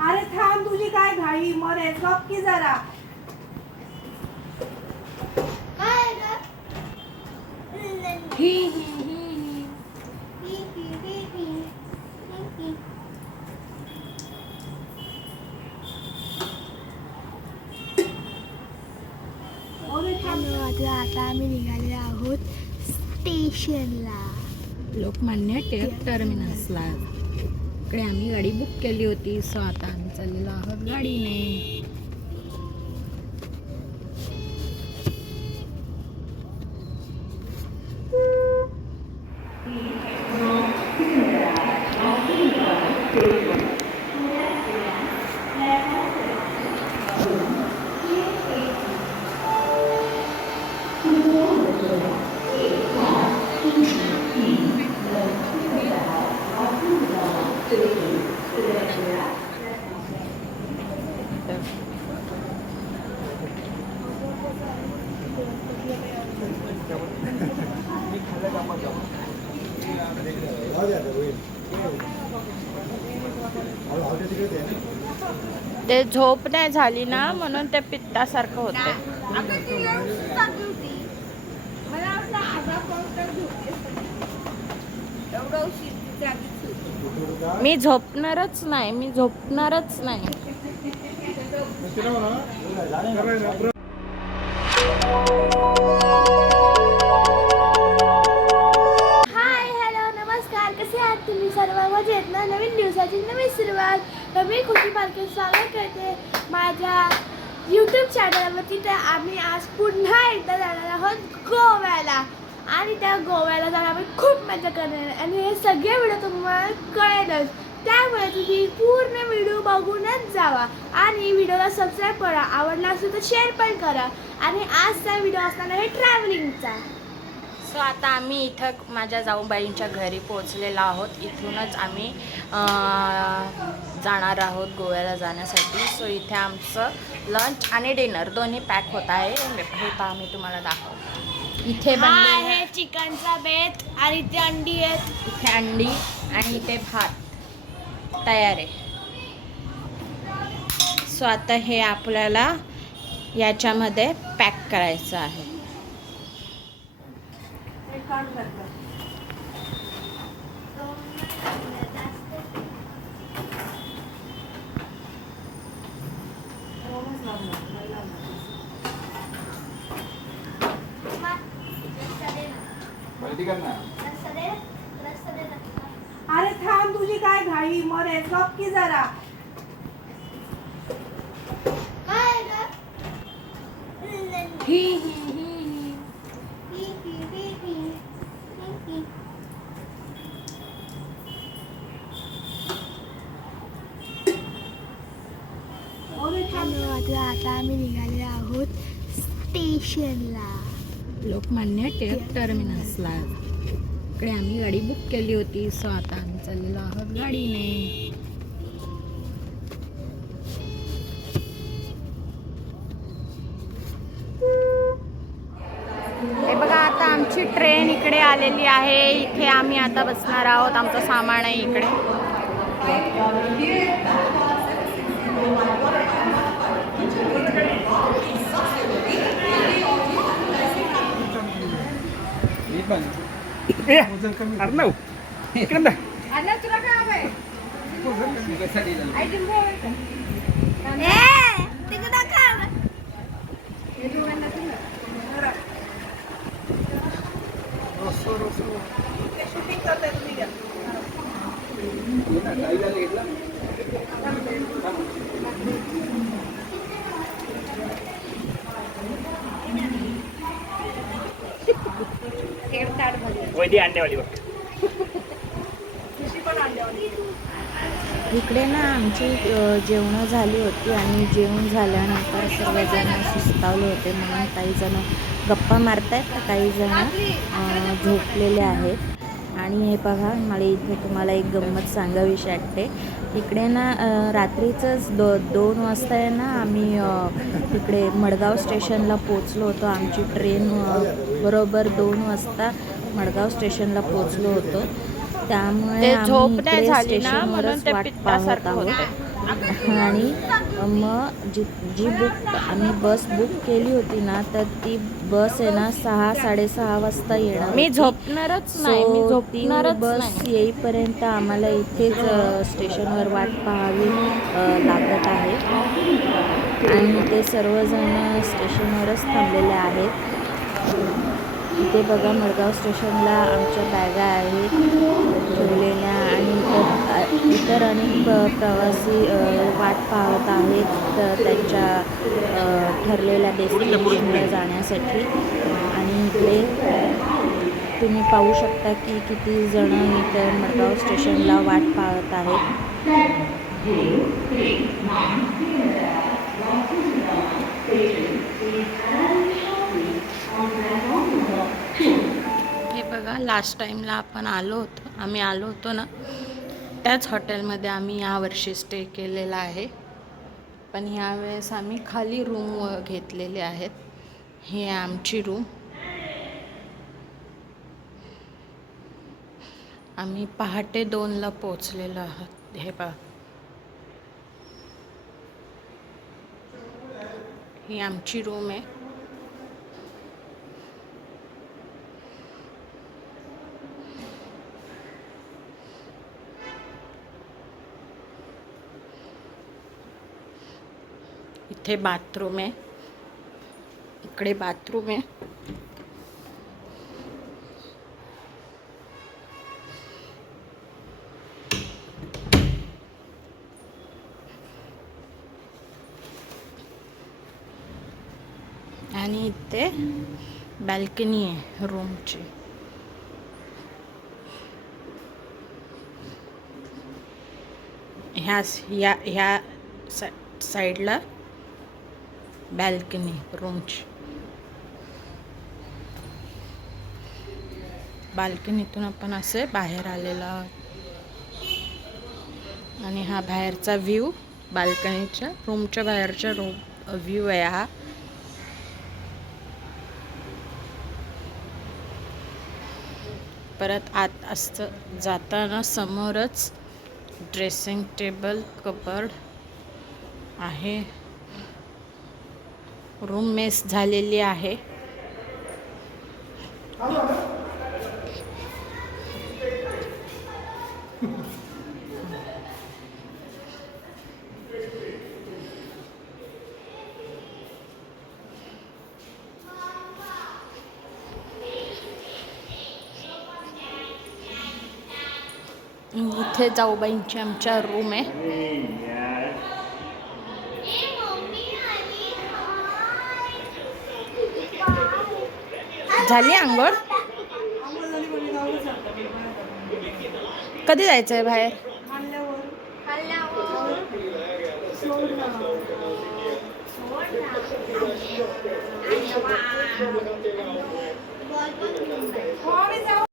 अरे थांब, तुझी काय घाई मरे, गप की जरा. आता आम्ही निघाले आहोत स्टेशनला, लोकमान्य टिळक टर्मिनसला. इकडे आम्ही गाडी बुक केली होती, सो आता आम्ही चाललेलो आहोत गाडीने. ते झोप नाही झाली ना, म्हणून ते पित्तासारखं होते. मी झोपणारच नाही, मी झोपणारच नाही. हाय हॅलो नमस्कार, कसे आहात तुम्ही सर्व? मजेत ना? नवीन दिवसाची नवीन सुरुवात. तर मी खुशी पालके स्वागत करते माझ्या यूट्यूब चॅनलवरती. तर आम्ही आज पुन्हा एकदा जाणार आहोत गोव्याला, आणि त्या गोव्याला जाऊन आम्ही खूप मजा करणार आहे, आणि हे सगळे व्हिडिओ तुम्हाला कळेलच. त्यामुळे तुम्ही पूर्ण व्हिडिओ बघूनच जावा, आणि व्हिडिओला सबस्क्राईब करा. आवडला असेल तर शेअर पण करा. आणि आजचा व्हिडिओ असणार आहे ट्रॅव्हलिंगचा. सो आता आम्ही इथं माझ्या जाऊबाईंच्या घरी पोहोचलेलो आहोत. इथूनच आम्ही जाणार आहोत गोव्याला जाण्यासाठी. सो इथे आमचं लंच आणि डिनर दोन्ही पॅक होत आहे. हे आम्ही तुम्हाला दाखवतो. इथे आहे चिकनचा बेत, आणि इथे अंडी आहेत. इथे अंडी आणि इथे भात तयार आहे. सो आता हे आपल्याला याच्यामध्ये पॅक करायचं आहे. अरे थांब, तुझी काय घाई मरे, गप की जरा. आता आम्ही निघाले आहोत स्टेशनला, लोकमान्य टिळक टर्मिनसला. इकडे आम्ही गाडी बुक केली होती, सो आता आम्ही चाललेलो आहोत गाडीने. हे बघा, आता आमची ट्रेन इकडे आलेली आहे. इथे आम्ही आता बसणार आहोत. आमचं सामान आहे इकडे. अर्णव इकडे तुला काय हवंय? शूटिंग करताय तुम्ही का? वैदी अंड्यावाली बघ. इकडे ना आमची जेवणं झाली होती, आणि जेवण झाल्यानंतर सर्वजण सुस्तावले होते, म्हणून काही जण गप्पा मारतायत तर काही जण झोपलेले आहेत. आणि हे बघा, मला इथे तुम्हाला एक गंमत सांगावीशी वाटते. इकडे ना रात्रीचंच 2 वाजता आहे ना, आम्ही इकडे मडगाव स्टेशनला पोचलो होतो. आमची ट्रेन बरोबर 2 वाजता मडगाव स्टेशनला पोचलो होतो. त्यामुळे आम्ही इकडे स्टेशनवरच वाट पाहत आहोत. आणि मग जी आम्ही बस बुक केली होती ना, तर ती बस आहे ना 6-6:30 वाजता येणार. मी झोपणारच नाही, मी झोपणारच बस नाही. येईपर्यंत आम्हाला इथेच स्टेशनवर वाट पाहावी लागत आहे. आणि ते सर्वजण स्टेशनवरच थांबलेले आहेत. इथे बघा, मडगाव स्टेशनला आमच्या बॅगा आहेत ठेवलेल्या आणि इतर अनेक प्रवासी वाट पाहत आहेत तर त्यांच्या ठरलेल्या डेस्टिनेशनला जाण्यासाठी. आणि इकडे तुम्ही पाहू शकता की किती जण इथं मडगाव स्टेशनला वाट पाहत आहेत. हे बघा, लास्ट टाईमला आम्ही आलो होतो ना, त्याच हॉटेलमध्ये आम्ही यावर्षी स्टे केलेला आहे. पण ह्यावेळेस आम्ही खाली रूम घेतलेले आहेत. ही आहे आमची रूम. आम्ही पहाटे 2ला पोचलेलो आहोत. हे पहा, ही आमची रूम आहे. इथे बाथरूम आहे, इकडे बाथरूम आहे. आणि इथे बॅल्कनी आहे रूमची. ह्या साईडला बॅल्कनी रूमची. बाल्कनीतून आपण असे बाहेर आलेलो आहोत. आणि हा बाहेरचा व्ह्यू, बाल्कनीच्या रूमच्या बाहेरचा व्ह्यू आहे हा. परत आत असतं जाताना समोरच ड्रेसिंग टेबल, कबर्ड आहे. रूम मेस झालेली आहे. इथे जाऊबाईंची आमच्या रूम आहे. झाली आंघोळ? कधी जायचं आहे बाहेर?